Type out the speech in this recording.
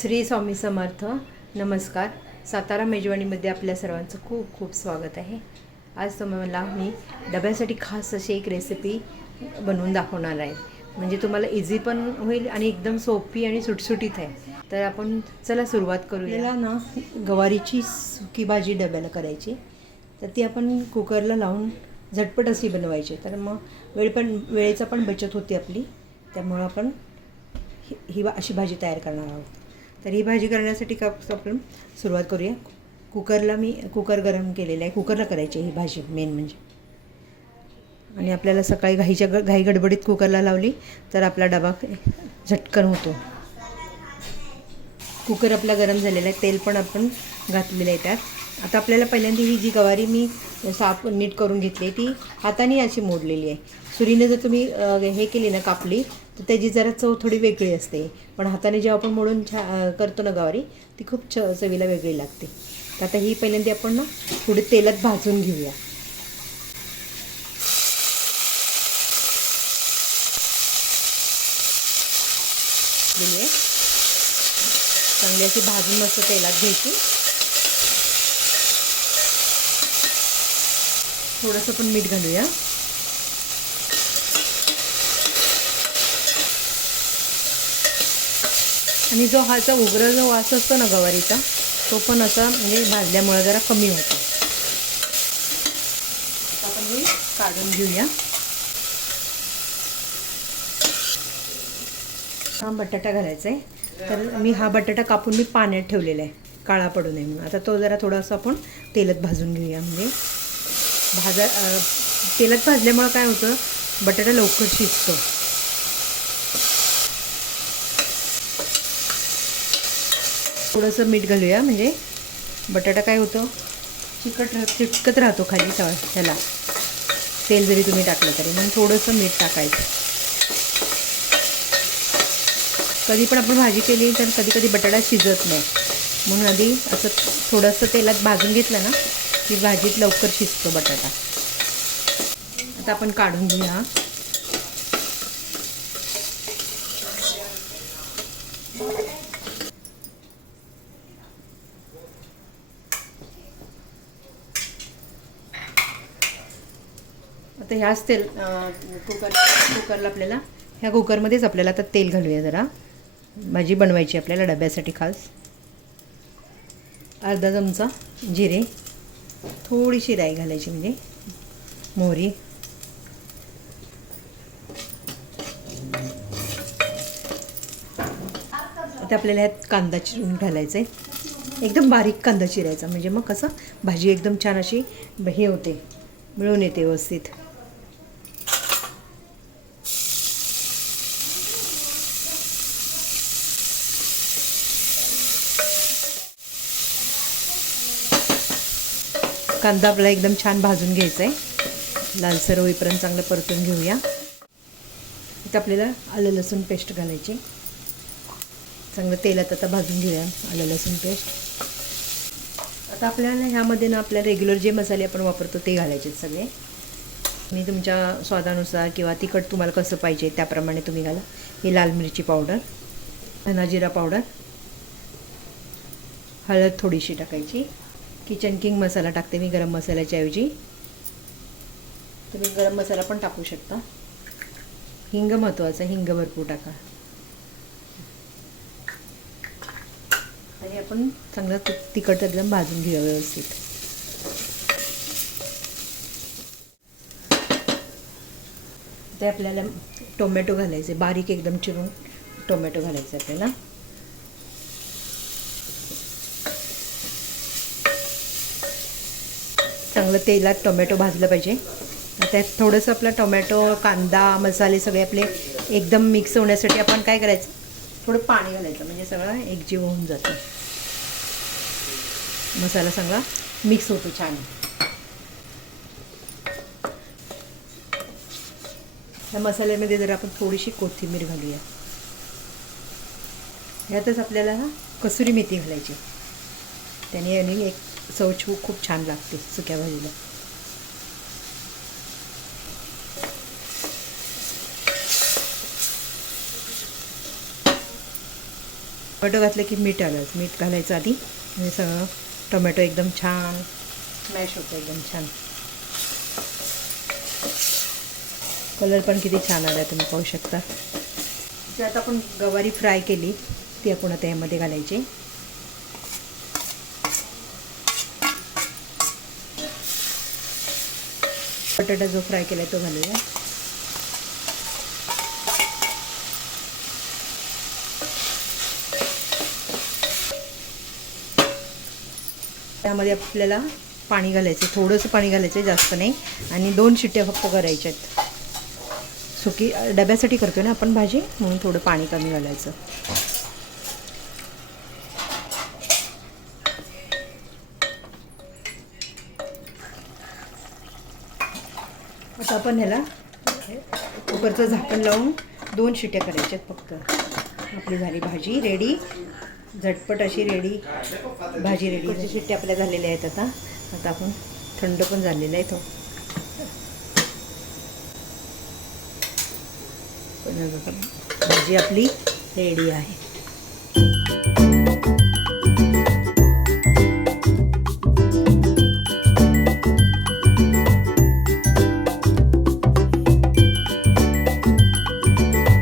श्री स्वामी समर्थ. नमस्कार. सातारा मेजवानीमध्ये आपल्या सर्वांचं खूप खूप स्वागत आहे. आज तुम्हाला मी डब्यासाठी खास अशी एक रेसिपी बनवून दाखवणार आहे. म्हणजे तुम्हाला इझी पण होईल आणि एकदम सोपी आणि सुटसुटीत आहे. तर आपण चला सुरुवात करूया. ना गवारीची सुकी भाजी डब्याला करायची. तर ती आपण कुकरला लावून झटपट अशी बनवायची. तर मग वेळ पण वेळेचा पण बचत होती आपली. त्यामुळं आपण ही ही अशी भाजी तयार करणार आहोत. तर ही भाजी करण्यासाठी का आपण सुरुवात करूया? कुकरला मी कुकर गरम केलेलं आहे. कुकरला करायची आहे ही भाजी मेन म्हणजे. आणि आपल्याला सकाळी घाईच्या ग घाई गडबडीत कुकरला लावली तर आपला डबा झटकन होतो. कुकर आपला गरम झालेला आहे. तेल पण आपण घातलेलं आहे त्यात. आता आपल्याला पहिल्यांदा ही जी गवारी मी साफ नीट करून घेतली आहे ती हाताने अशी मोडलेली आहे. सुरीने जर तुम्ही हे केली ना कापली तर त्याची जरा चव थोडी वेगळी असते. पण हाताने जेव्हा आपण मोडून छा करतो ना गवारी ती खूप छ चवीला वेगळी लागते. तर आता ही पहिल्यांदा आपण ना थोडी तेलात भाजून घेऊया. चांगली अशी भाजून मस्त तेलात घ्यायची. थोडंसं पण मीठ घालूया. आणि जो हाचा उग्र जो वास असतो ना गवारीचा तो पण असा म्हणजे भाजल्यामुळे जरा कमी होतो. आपण हे काढून घेऊया. हा बटाटा घालायचा आहे तर मी हा बटाटा कापून मी पाण्यात ठेवलेला आहे काळा पडू नये म्हणून. आता तो जरा थोडासा आपण तेलात भाजून घेऊया म्हणजे. भाजा तेलात भाजल्यामुळं काय होतं? बटाटा लवकर शिजतो. थोडंसं मीठ घालूया म्हणजे बटाटा काय होतं? चिकट राह चिटकत राहतो खाली तवा त्याला तेल जरी तुम्ही टाकलं तरी म्हणून थोडंसं मीठ टाकायचं. कधी पण आपण भाजी केली तर कधी कधी बटाटा शिजत नाही. म्हणून आधी असं थोडंसं तेलात भाजून घेतलं ना की भाजीत लवकर शिजतो बटाटा. आता आपण काढून घेऊया. आता ह्याच तेल कुकर कुकरला आपल्याला ह्या कुकरमध्येच आपल्याला आता तेल घालूया जरा. भाजी बनवायची आपल्याला डब्यासाठी खास. अर्धा चमचा जिरे. थोडीशी राई घालायची म्हणजे. मोहरी. आता आपल्याला ह्यात कांदा चिरून घालायचा आहे एकदम बारीक कांदा चिरायचा. म्हणजे मग कसं? भाजी एकदम छान अशी हे होते. मिळून येते व्यवस्थित. कांदा आपला एकदम छान भाजून घ्यायचा आहे लालसर होईपर्यंत चांगलं परतून घेऊया. इथं आपल्याला आलं लसूण पेस्ट घालायची. चांगलं तेलात आता भाजून घेऊया आलं लसूण पेस्ट. आता आपल्याला ह्यामध्ये ना आपल्या रेग्युलर जे मसाले आपण वापरतो ते घालायचे आहेत सगळे. मी तुमच्या स्वादानुसार किंवा तिखट तुम्हाला कसं पाहिजे त्याप्रमाणे तुम्ही घाला. ही लाल मिरची पावडर धनाजिरा पावडर हळद थोडीशी टाकायची. किचन किंग मसाला टाकते मी गरम मसाल्याच्या ऐवजी. तुम्ही गरम मसाला पण टाकू शकता. हिंग महत्त्वाचा हिंग भरपूर टाका. आणि आपण चांगलं तिखट एकदम भाजून घेऊया व्यवस्थित. ते आपल्याला टोमॅटो घालायचे बारीक एकदम चिरून टोमॅटो घालायचं आपल्याला. चांगलं तेलात टोमॅटो भाजलं पाहिजे. त्यात थोडंसं आपला टोमॅटो कांदा मसाले सगळे आपले एकदम मिक्स होण्यासाठी आपण काय करायचं? थोडं पाणी घालायचं म्हणजे सगळं एकजीव होऊन जातं. मसाला सगळा मिक्स होतो छान. या मसाल्यामध्ये जर आपण थोडीशी कोथिंबीर घालूया. ह्यातच आपल्याला कसुरी मेथी घालायची. त्याने आणि एक चव खूप छान लागते सुक्या भाजीला. टोमॅटो घातलं की मीठ आलं. मीठ घालायचं आधी आणि सगळं टोमॅटो एकदम छान मॅश होतं एकदम छान. कलर पण किती छान आला तुम्ही पाहू शकता. जे आता आपण गवारी फ्राय केली ती आपण आता यामध्ये घालायची. बटाटा जो फ्राय केला तो घालूया. त्यामध्ये आपल्याला पाणी घालायचं थोडंसं पाणी घालायचं जास्त नाही. आणि दोन शिट्ट्या फक्त करायच्या आहेत. सुकी डब्यासाठी करतो ना आपण भाजी म्हणून थोडं पाणी कमी घालायचं. आता आपण ह्याला कुकरचं झाकण लावून दोन शिट्ट्या करायच्यात फक्त. आपली झाली भाजी रेडी झटपट अशी रेडी भाजी रेडी अशी शिट्ट्या आपल्या झालेल्या आहेत आता. आता आपण थंड पण झालेला आहे तो. भाजी आपली रेडी आहे.